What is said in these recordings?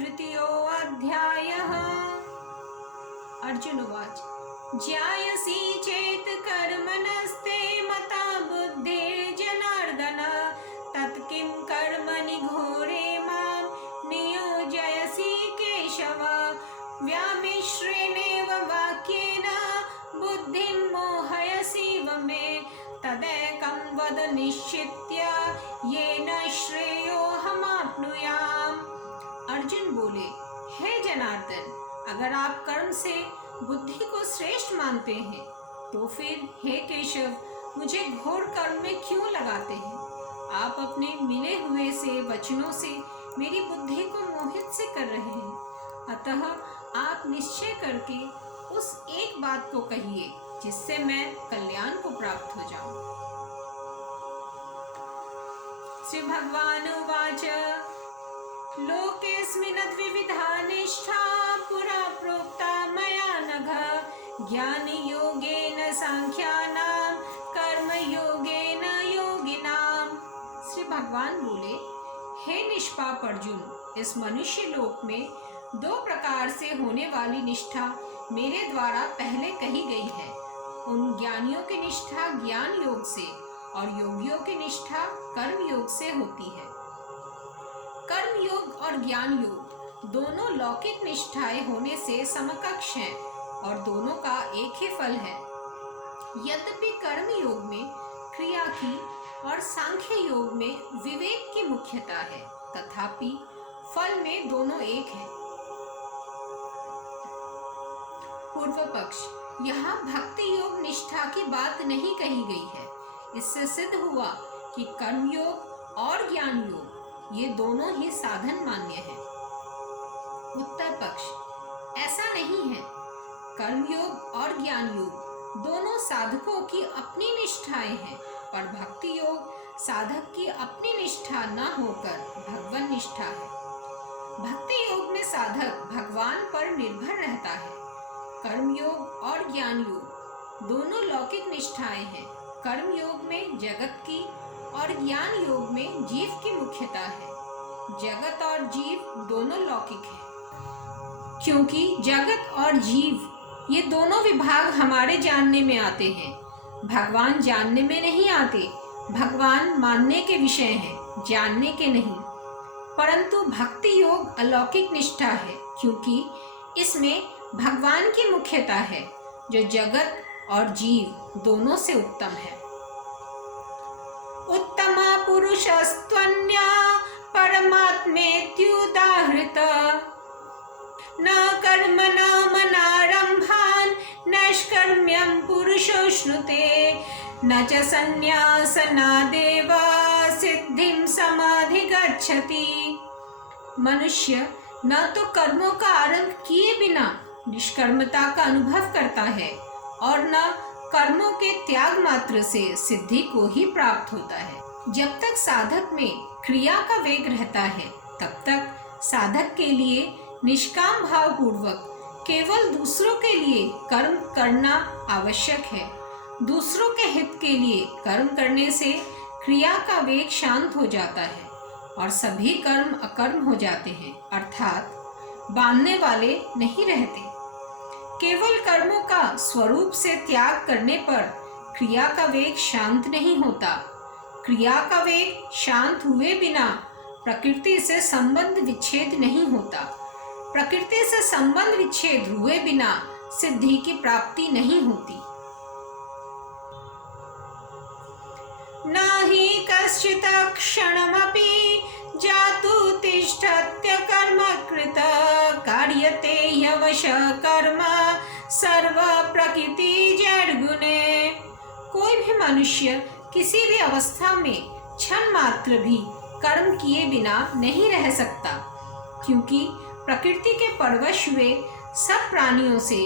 तृतीयोऽध्यायः। अर्जुन उवाच ज्ञायसि चेत् कर्मणस्ते मता बुद्धिर्जनार्दन तत्किं कर्मणि घोरे मां नियोजयसि केशव। व्यामिश्रेणेव वाक्येन बुद्धिं मोहयसीव मे तदेकं वद निश्चित्य येन श्रेयोऽहमाप्नुयाम्। अर्जुन बोले, हे जनार्दन, अगर आप कर्म से बुद्धि को श्रेष्ठ मानते हैं तो फिर हे केशव मुझे घोर कर्म में क्यों लगाते हैं? आप अपने मिले हुए से वचनों से मेरी बुद्धि को मोहित से कर रहे हैं। अतः आप निश्चय करके उस एक बात को कहिए जिससे मैं कल्याण को प्राप्त हो जाऊं। श्री भगवान उवाच लोकेऽस्मिन्नद्विविधा निष्ठा पुरा प्रोक्ता मया नघ ज्ञानयोगेन सांख्यानां कर्मयोगेन योगिनां। श्री भगवान बोले, हे निष्पाप अर्जुन, इस मनुष्य लोक में दो प्रकार से होने वाली निष्ठा मेरे द्वारा पहले कही गई है। उन ज्ञानियों की निष्ठा ज्ञान योग से और योगियों की निष्ठा कर्म योग से होती है। कर्म योग और ज्ञान योग दोनों लौकिक निष्ठाएं होने से समकक्ष हैं और दोनों का एक ही फल है। यद्यपि कर्म योग में क्रिया की और सांख्य योग में विवेक की मुख्यता है, तथापि फल में दोनों एक है। पूर्व पक्ष, यहाँ भक्ति योग निष्ठा की बात नहीं कही गई है। इससे सिद्ध हुआ कि कर्म योग और ज्ञान योग ये दोनों ही साधन मान्य हैं। उत्तर पक्ष, ऐसा नहीं है। कर्म योग और ज्ञान योग दोनों साधकों की अपनी निष्ठाएं हैं, पर भक्ति योग साधक की अपनी निष्ठा न होकर भगवान निष्ठा है। भक्ति योग में साधक भगवान पर निर्भर रहता है। कर्म योग और ज्ञान योग दोनों लौकिक निष्ठाएं हैं। कर्म योग में जगत की और ज्ञान योग में जीव की मुख्यता है। जगत और जीव दोनों लौकिक हैं, क्योंकि जगत और जीव ये दोनों विभाग हमारे जानने में आते हैं। भगवान जानने में नहीं आते। भगवान मानने के विषय हैं, जानने के नहीं। परंतु भक्ति योग अलौकिक निष्ठा है, क्योंकि इसमें भगवान की मुख्यता है, जो जगत और जीव दोनों से उत्तम है। उत्तमा पुरुषस्त्वन्या परमात्मेत्युदाहृत न कर्मणामनारम्भान् नैष्कर्म्यं पुरुषोऽश्नुते न च संन्यासनादेव सिद्धिं समाधिगच्छति। मनुष्य न तो कर्मों का आरंभ किए बिना निष्कर्मता का अनुभव करता है और न कर्मों के त्याग मात्र से सिद्धि को ही प्राप्त होता है। जब तक साधक में क्रिया का वेग रहता है, तब तक साधक के लिए निष्काम भाव पूर्वक केवल दूसरों के लिए कर्म करना आवश्यक है। दूसरों के हित के लिए कर्म करने से क्रिया का वेग शांत हो जाता है और सभी कर्म अकर्म हो जाते हैं, अर्थात बांधने वाले नहीं रहते। केवल कर्मों का स्वरूप से त्याग करने पर क्रिया का वेग शांत नहीं होता। क्रिया का वेग शांत हुए बिना प्रकृति से संबंध विच्छेद नहीं होता। प्रकृति से संबंध विच्छेद हुए बिना सिद्धि की प्राप्ति नहीं होती। न हि कश्चित् क्षणमपि जातु तिष्ठत्य कर्म कृत कार्यते ह्यवश कर्म सर्व प्रकृति जड़गुणे। कोई भी मनुष्य किसी भी अवस्था में क्षण मात्र भी कर्म किए बिना नहीं रह सकता, क्योंकि प्रकृति के परवश हुए सब प्राणियों से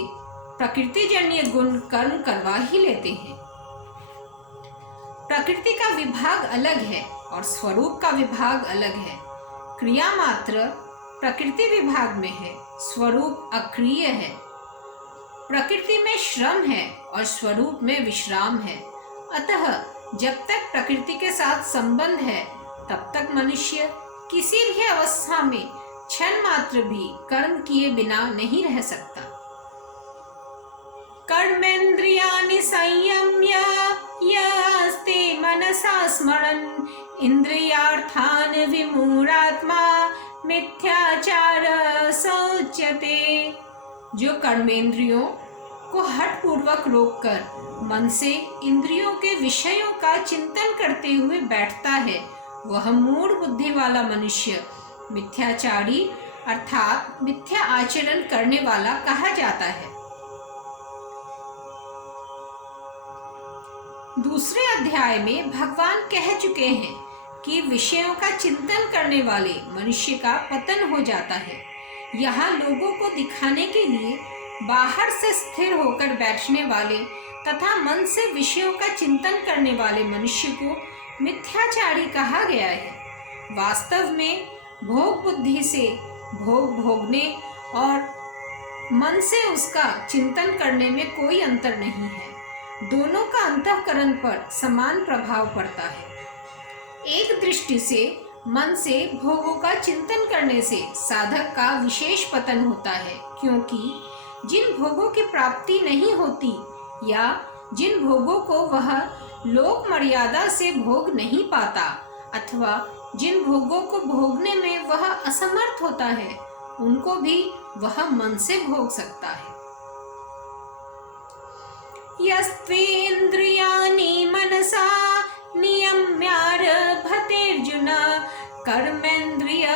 प्रकृतिजन्य गुण कर्म करवा ही लेते हैं। प्रकृति का विभाग अलग है और स्वरूप का विभाग अलग है। क्रिया मात्र प्रकृति विभाग में है, स्वरूप अक्रिय है। प्रकृति में श्रम है और स्वरूप में विश्राम है। अतः जब तक प्रकृति के साथ संबंध है, तब तक मनुष्य किसी भी अवस्था में क्षण मात्र भी कर्म किए बिना नहीं रह सकता। कर्मेन्द्रियाणि संयम्य यस्ते मनसा स्मरन् इंद्रियार्थान् विमूढात्मा मिथ्याचार सोच्यते। जो कर्मेंद्रियों को हठ पूर्वक रोककर मन से इंद्रियों के विषयों का चिंतन करते हुए बैठता है, वह मूढ़ बुद्धि वाला मनुष्य मिथ्याचारी अर्थात मिथ्या आचरण करने वाला कहा जाता है। दूसरे अध्याय में भगवान कह चुके हैं कि विषयों का चिंतन करने वाले मनुष्य का पतन हो जाता है। यहाँ लोगों को दिखाने के लिए बाहर से स्थिर होकर बैठने वाले तथा मन से विषयों का चिंतन करने वाले मनुष्य को मिथ्याचारी कहा गया है। वास्तव में भोग बुद्धि से भोग भोगने और मन से उसका चिंतन करने में कोई अंतर नहीं है। दोनों का अंतःकरण पर समान प्रभाव पड़ता है। एक दृष्टि से मन से भोगों का चिंतन करने से साधक का विशेष पतन होता है, क्योंकि जिन भोगों की प्राप्ति नहीं होती या जिन भोगों को वह लोक मर्यादा से भोग नहीं पाता अथवा जिन भोगों को भोगने में वह असमर्थ होता है, उनको भी वह मन से भोग सकता है। यस्त्वेन्द्रियाणि मनसा नियम्यारभतेऽर्जुन कर्मेन्द्रिय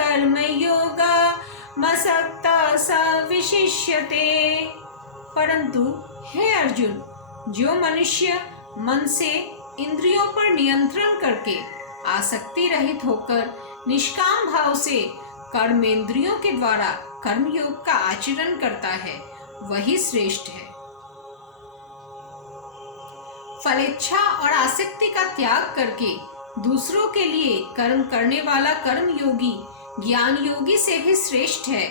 कर्मयोग मसक्ता स विशिष्यते। परंतु हे अर्जुन, जो मनुष्य मन से इंद्रियों पर नियंत्रण करके आसक्ति रहित होकर निष्काम भाव से कर्मेंद्रियों के द्वारा कर्मयोग का आचरण करता है, वही श्रेष्ठ है। फलेच्छा और आसक्ति का त्याग करके दूसरों के लिए कर्म करने वाला कर्मयोगी ज्ञान योगी से भी श्रेष्ठ है।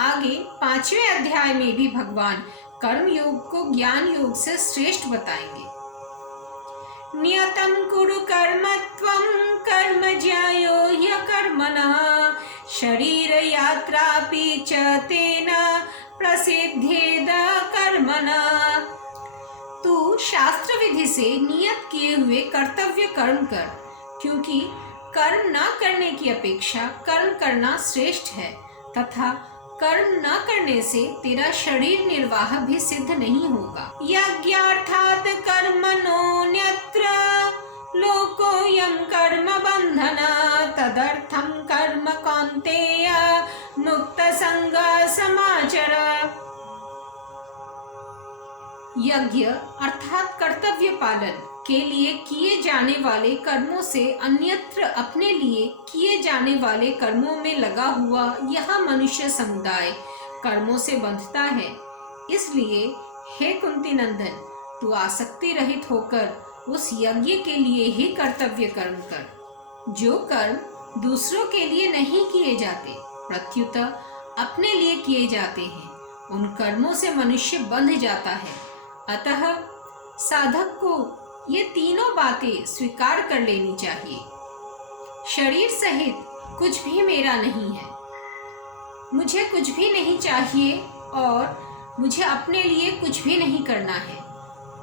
आगे 5वें अध्याय में भी भगवान कर्मयोग को ज्ञान योग से श्रेष्ठ बताएंगे। नियतं कुरु कर्मत्वं कर्म ज्यायो ह्यकर्मणः शरीर यात्रापि च तेन प्रसिद्धेद कर्मणः। तू शास्त्र विधि से नियत किए हुए कर्तव्य कर्म कर, क्योंकि कर्म न करने की अपेक्षा कर्म करना श्रेष्ठ है तथा कर्म न करने से तेरा शरीर निर्वाह भी सिद्ध नहीं होगा। यज्ञार्थात् कर्मणोऽन्यत्र लोकोऽयं कर्म बन्धनः तदर्थं कर्म कौन्तेय मुक्तसंगः समाचर। यज्ञ अर्थात कर्तव्य पालन के लिए किए जाने वाले कर्मों से अन्यत्र अपने लिए किए जाने वाले कर्मों में लगा हुआ यह मनुष्य समुदाय कर्मों से बंधता है। इसलिए हे कुंती नंदन, तू आसक्ति रहित होकर उस यज्ञ के लिए ही कर्तव्य कर्म कर। जो कर्म दूसरों के लिए नहीं किए जाते, प्रत्युत अपने लिए किए जाते हैं, उन कर्मों से मनुष्य बंध जाता है। अतः साधक को ये तीनों बातें स्वीकार कर लेनी चाहिए। शरीर सहित कुछ भी मेरा नहीं है, मुझे कुछ भी नहीं चाहिए और मुझे अपने लिए कुछ भी नहीं करना है।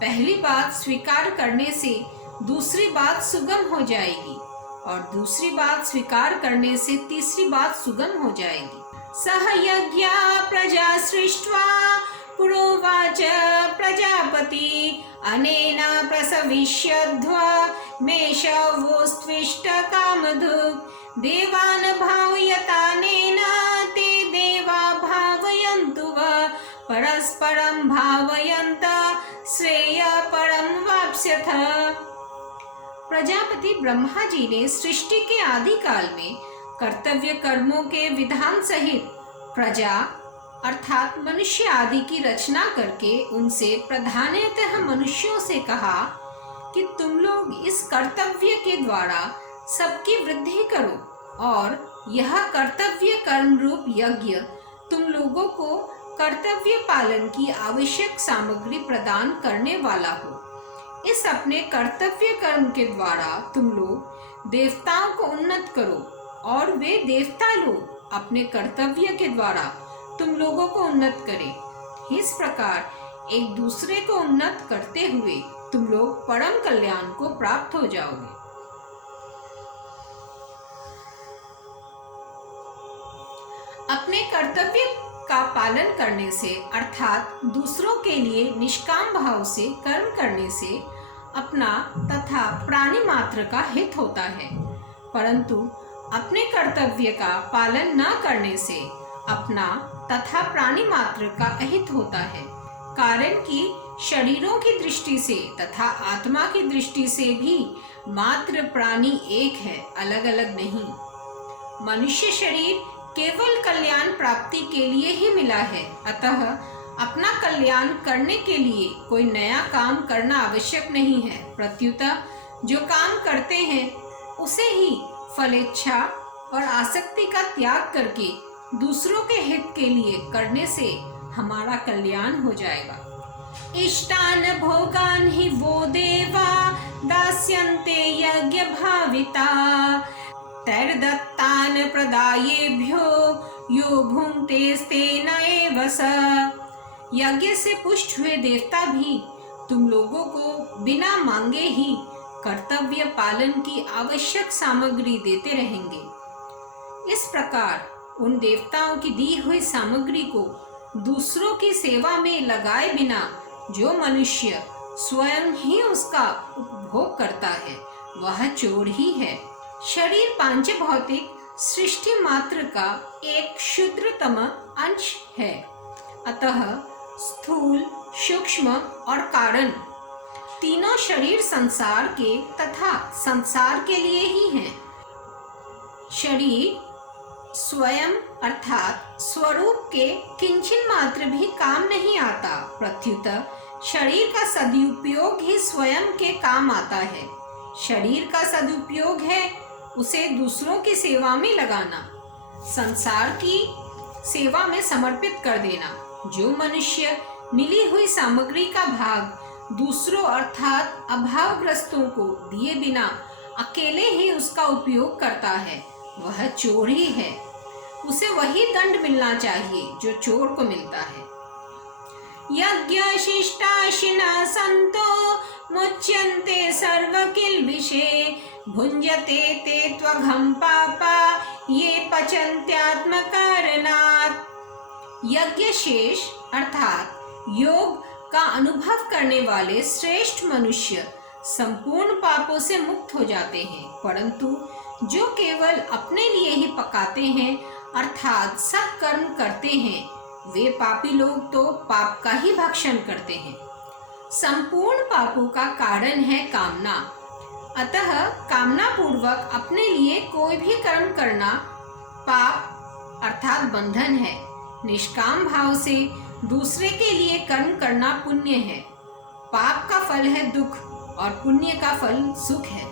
पहली बात स्वीकार करने से दूसरी बात सुगम हो जाएगी और दूसरी बात स्वीकार करने से तीसरी बात सुगम हो जाएगी। सह यज्ञा प्रजा सृष्ट्वा पुरोवाच प्रजापति अनेन प्रसविष्यध्वा मेषवोस्त्विष्ट कामधुक् देवान् भावयतानेन ते देवा भावयन्तु वा परस्परं भावयन्तः श्रेय परम वाप्स्यथ। प्रजापति ब्रह्मा जी ने सृष्टि के आदि काल में कर्तव्य कर्मों के विधान सहित प्रजा अर्थात मनुष्य आदि की रचना करके उनसे प्रधानतः मनुष्यों से कहा कि तुम लोग इस कर्तव्य के द्वारा सबकी वृद्धि करो और यह कर्तव्य कर्म रूप यज्ञ तुम लोगों को कर्तव्य पालन की आवश्यक सामग्री प्रदान करने वाला हो। इस अपने कर्तव्य कर्म के द्वारा तुम लोग देवताओं को उन्नत करो और वे देवता लोग अपने कर्तव्य के द्वारा तुम लोगों को उन्नत करे। इस प्रकार एक दूसरे को उन्नत करते हुए तुम लोग परम कल्याण को प्राप्त हो जाओगे। अपने कर्तव्य का पालन करने से अर्थात दूसरों के लिए निष्काम भाव से कर्म करने से अपना तथा प्राणी मात्र का हित होता है, परंतु अपने कर्तव्य का पालन न करने से अपना तथा प्राणी मात्र का अहित होता है। कारण कि शरीरों की दृष्टि से तथा आत्मा की दृष्टि से भी मात्र प्राणी एक है, अलग अलग नहीं। मनुष्य शरीर केवल कल्याण प्राप्ति के लिए ही मिला है, अतः अपना कल्याण करने के लिए कोई नया काम करना आवश्यक नहीं है। प्रत्युत जो काम करते हैं उसे ही फलेच्छा और आसक्ति का त्याग करके दूसरों के हित के लिए करने से हमारा कल्याण हो जाएगा। इष्टान भोगान ही वो देवा दास्यन्ते यज्ञ भाविता तैर्दत्तान प्रदायेभ्यो यो भुङ्क्तेस्तेन एव स। यज्ञ से पुष्ट हुए देवता भी तुम लोगों को बिना मांगे ही कर्तव्य पालन की आवश्यक सामग्री देते रहेंगे। इस प्रकार उन देवताओं की दी हुई सामग्री को दूसरों की सेवा में लगाए बिना जो मनुष्य स्वयं ही उसका उपभोग करता है वह चोर ही है। शरीर पांच भौतिक सृष्टि मात्र का एक क्षुद्रतम अंश है, अतः स्थूल, सूक्ष्म और कारण तीनों शरीर संसार के तथा संसार के लिए ही हैं। शरीर स्वयं अर्थात स्वरूप के किंचन मात्र भी काम नहीं आता, प्रत्युत शरीर का सदुपयोग ही स्वयं के काम आता है। शरीर का सदुपयोग है उसे दूसरों की सेवा में लगाना, संसार की सेवा में समर्पित कर देना। जो मनुष्य मिली हुई सामग्री का भाग दूसरों अर्थात अभावग्रस्तों को दिए बिना अकेले ही उसका उपयोग करता है वह चोर ही है। उसे वही दंड मिलना चाहिए जो चोर को मिलता है। यज्ञ शिष्टाशिना संतो मुच्यन्ते सर्वकिल्बिषे भुञ्जते ते त्वघं पापा ये पचन्त्यात्मकारणात्। यज्ञ शेष अर्थात योग का अनुभव करने वाले श्रेष्ठ मनुष्य संपूर्ण पापों से मुक्त हो जाते हैं, परंतु जो केवल अपने लिए ही पकाते हैं अर्थात सब कर्म करते हैं वे पापी लोग तो पाप का ही भक्षण करते हैं। संपूर्ण पापों का कारण है कामना, अतः कामना पूर्वक अपने लिए कोई भी कर्म करना पाप अर्थात बंधन है। निष्काम भाव से दूसरे के लिए कर्म करना पुण्य है। पाप का फल है दुख और पुण्य का फल सुख है।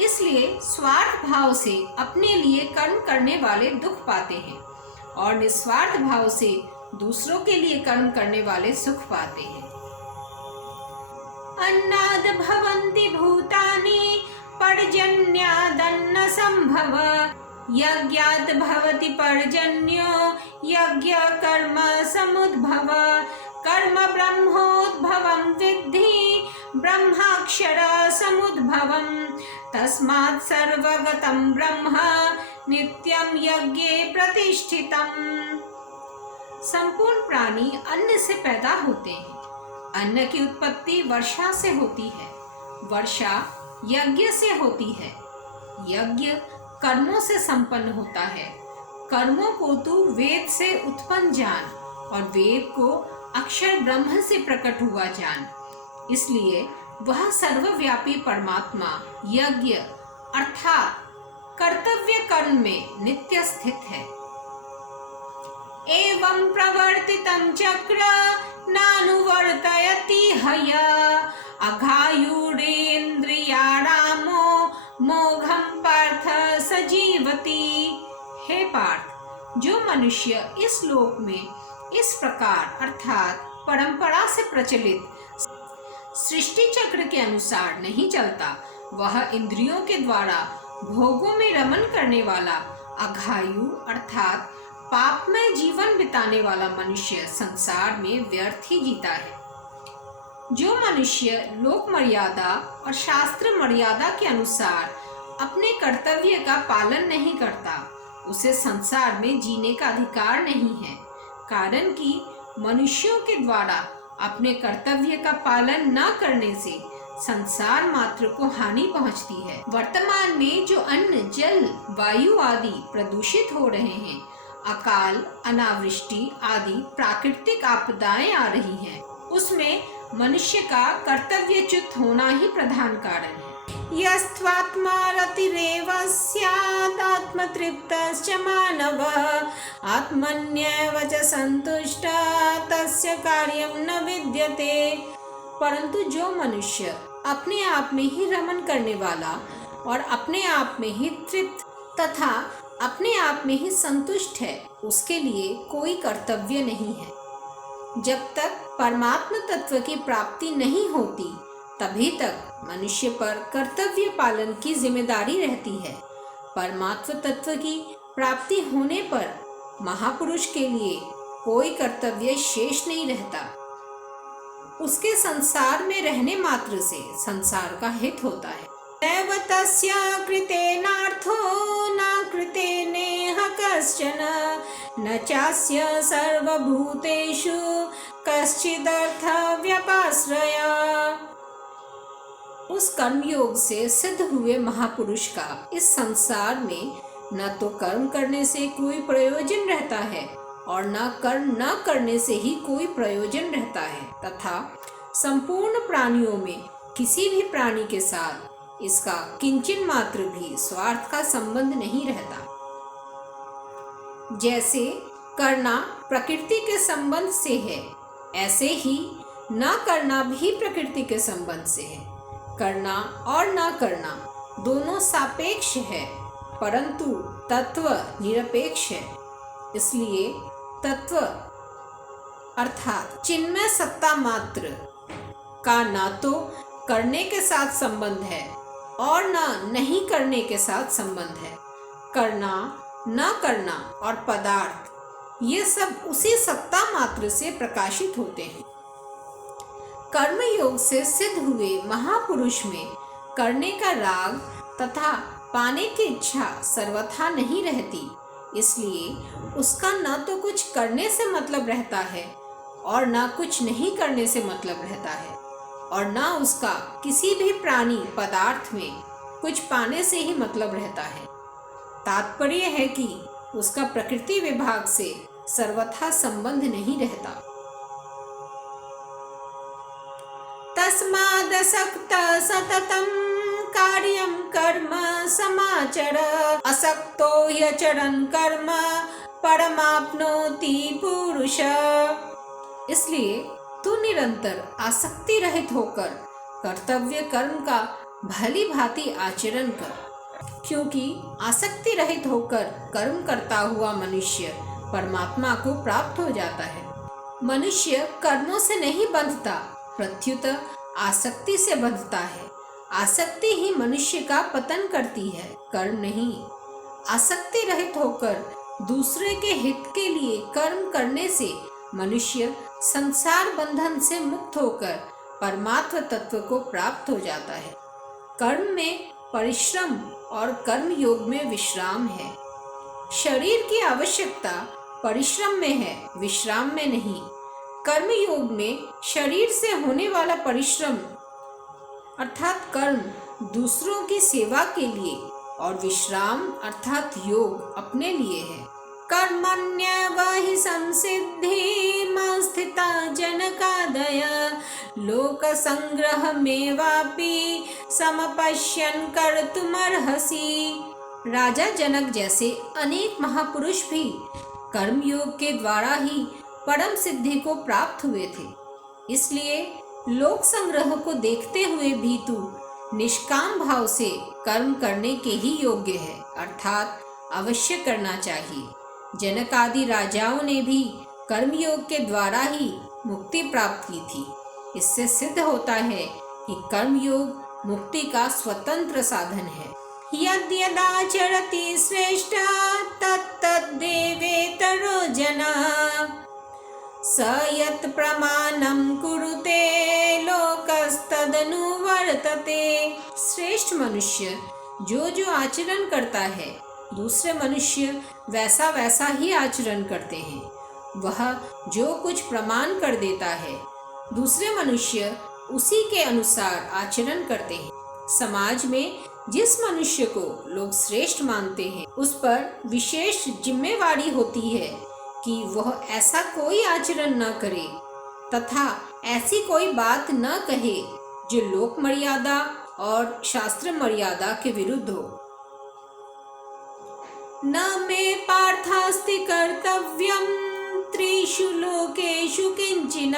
इसलिए स्वार्थ भाव से अपने लिए कर्म करने वाले दुख पाते हैं और निस्वार्थ भाव से दूसरों के लिए कर्म करने वाले सुख पाते हैं। अन्नाद भवन्ति भूतानि पर्जन्यादन्न संभव यज्ञात् भवति पर्जन्यो यज्ञ कर्म समुद्भव कर्म ब्रह्मोद्भवं विद्धि ब्रह्माक्षर समुद्भवं तस्मात् सर्वगतं ब्रह्म नित्यं यज्ञे प्रतिष्ठितम्। संपूर्ण प्राणी अन्न से पैदा होते हैं। अन्न की उत्पत्ति वर्षा से होती है, वर्षा यज्ञ से होती है, यज्ञ कर्मों से संपन्न होता है। कर्मों को तू वेद से उत्पन्न जान और वेद को अक्षर ब्रह्म से प्रकट हुआ जान। इसलिए वह सर्वव्यापी परमात्मा यज्ञ अर्थात कर्तव्य कर्म में नित्य स्थित है। एवं प्रवर्तितं चक्र नानुवर्तयति हय अघायुरेन्द्रियारामो मोघं पार्थ सजीवति। हे पार्थ, जो मनुष्य इस लोक में इस प्रकार अर्थात परंपरा से प्रचलित सृष्टि चक्र के अनुसार नहीं चलता वह इंद्रियों के द्वारा भोगों में रमन करने वाला अघायु अर्थात पापमय जीवन बिताने वाला मनुष्य संसार में व्यर्थ ही जीता है। जो मनुष्य लोक मर्यादा और शास्त्र मर्यादा के अनुसार अपने कर्तव्य का पालन नहीं करता, उसे संसार में जीने का अधिकार नहीं है। कारण कि मनुष्यों के द्वारा अपने कर्तव्य का पालन न करने से संसार मात्र को हानि पहुंचती है। वर्तमान में जो अन्न, जल, वायु आदि प्रदूषित हो रहे हैं, अकाल, अनावृष्टि आदि प्राकृतिक आपदाएं आ रही हैं, उसमें मनुष्य का कर्तव्यच्युत होना ही प्रधान कारण है। यस्त्वात्मा रतिरेव स्यात् आत्मतृप्तश्च मानवः आत्मन्येव च संतुष्टः तस्य कार्यं न विद्यते। परंतु जो मनुष्य अपने आप में ही रमण करने वाला और अपने आप में ही तृप्त तथा अपने आप में ही संतुष्ट है, उसके लिए कोई कर्तव्य नहीं है। जब तक परमात्म तत्व की प्राप्ति नहीं होती, तभी तक मनुष्य पर कर्तव्य पालन की जिम्मेदारी रहती है। परमात्म तत्व की प्राप्ति होने पर महापुरुष के लिए कोई कर्तव्य शेष नहीं रहता। उसके संसार में रहने मात्र से संसार का हित होता है। नैव तस्य कृतेनार्थो न कृतेनेह कश्चन न चास्य सर्वभूतेषु कश्चिदर्थ व्यपाश्रय। उस कर्मयोग से सिद्ध हुए महापुरुष का इस संसार में न तो कर्म करने से कोई प्रयोजन रहता है और न कर्म न करने से ही कोई प्रयोजन रहता है, तथा संपूर्ण प्राणियों में किसी भी प्राणी के साथ इसका किंचन मात्र भी स्वार्थ का संबंध नहीं रहता। जैसे करना प्रकृति के संबंध से है, ऐसे ही न करना भी प्रकृति के संबंध से है। करना और न करना दोनों सापेक्ष है, परंतु तत्व निरपेक्ष है। इसलिए तत्व अर्थात चिन्मय सत्ता मात्र का न तो करने के साथ संबंध है और न नहीं करने के साथ संबंध है। करना, न करना और पदार्थ, ये सब उसी सत्ता मात्र से प्रकाशित होते हैं। कर्म योग से सिद्ध हुए महापुरुष में करने का राग तथा पाने की इच्छा सर्वथा नहीं रहती। इसलिए उसका न तो कुछ करने से मतलब रहता है और न कुछ नहीं करने से मतलब रहता है, और न उसका किसी भी प्राणी पदार्थ में कुछ पाने से ही मतलब रहता है। तात्पर्य है कि उसका प्रकृति विभाग से सर्वथा संबंध नहीं रहता। तस्मादसक्तः सततं कार्यं कर्म समाचर असक्तो ह्यचरन् कर्म परमाप्नोति पुरुष। इसलिए तू निरंतर आसक्ति रहित होकर कर्तव्य कर्म का भली भांति आचरण कर, क्योंकि आसक्ति रहित होकर कर्म करता हुआ मनुष्य परमात्मा को प्राप्त हो जाता है। मनुष्य कर्मों से नहीं बंधता, प्रत्युत आसक्ति से बंधता है। आसक्ति ही मनुष्य का पतन करती है, कर्म नहीं। आसक्ति रहित होकर दूसरे के हित के लिए कर्म करने से मनुष्य संसार बंधन से मुक्त होकर परमात्म तत्व को प्राप्त हो जाता है। कर्म में परिश्रम और कर्म योग में विश्राम है। शरीर की आवश्यकता परिश्रम में है, विश्राम में नहीं। कर्म योग में शरीर से होने वाला परिश्रम अर्थात कर्म दूसरों की सेवा के लिए और विश्राम अर्थात योग अपने लिए है। कर्मण्येव हि संसिद्धिं स्थिता जनकादय लोकसंग्रहमेवापि समपश्यन् कर्तुमर्हसि। राजा जनक जैसे अनेक महापुरुष भी कर्मयोग के द्वारा ही परम सिद्धि को प्राप्त हुए थे। इसलिए लोक संग्रह को देखते हुए भी तू निष्काम भाव से कर्म करने के ही योग्य है, अर्थात अवश्य करना चाहिए। जनक आदि राजाओं ने भी कर्मयोग के द्वारा ही मुक्ति प्राप्त की थी। इससे सिद्ध होता है कि कर्मयोग मुक्ति का स्वतंत्र साधन है। यद्यदाचरति श्रेष्ठः तत्तद्देवेतरो जनाः स यत् प्रमाणं कुरुते लोकस्तदनुवर्तते। श्रेष्ठ मनुष्य जो आचरण करता है दूसरे मनुष्य वैसा वैसा ही आचरण करते हैं। वह जो कुछ प्रमाण कर देता है दूसरे मनुष्य उसी के अनुसार आचरण करते हैं। समाज में जिस मनुष्य को लोग श्रेष्ठ मानते हैं उस पर विशेष जिम्मेवारी होती है कि वह ऐसा कोई आचरण न करे तथा ऐसी कोई बात न कहे जो लोक मर्यादा और शास्त्र मर्यादा के विरुद्ध हो। न मे पार्थास्ति कर्तव्यं त्रिषु लोकेषु किंचिन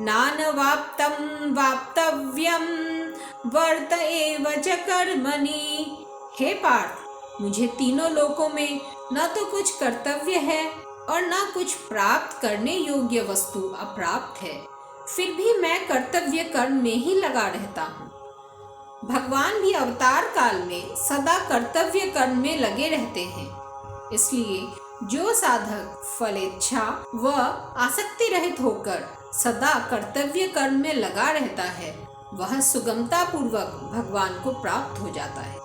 नानवाप्तं वाप्तव्यं वर्त एव च कर्मणि। हे पार्थ, मुझे तीनों लोकों में न तो कुछ कर्तव्य है और न कुछ प्राप्त करने योग्य वस्तु अप्राप्त है, फिर भी मैं कर्तव्य कर्म में ही लगा रहता हूँ। भगवान भी अवतार काल में सदा कर्तव्य कर्म में लगे रहते हैं। इसलिए जो साधक फलेच्छा व आसक्ति रहित होकर सदा कर्तव्य कर्म में लगा रहता है वह सुगमता पूर्वक भगवान को प्राप्त हो जाता है।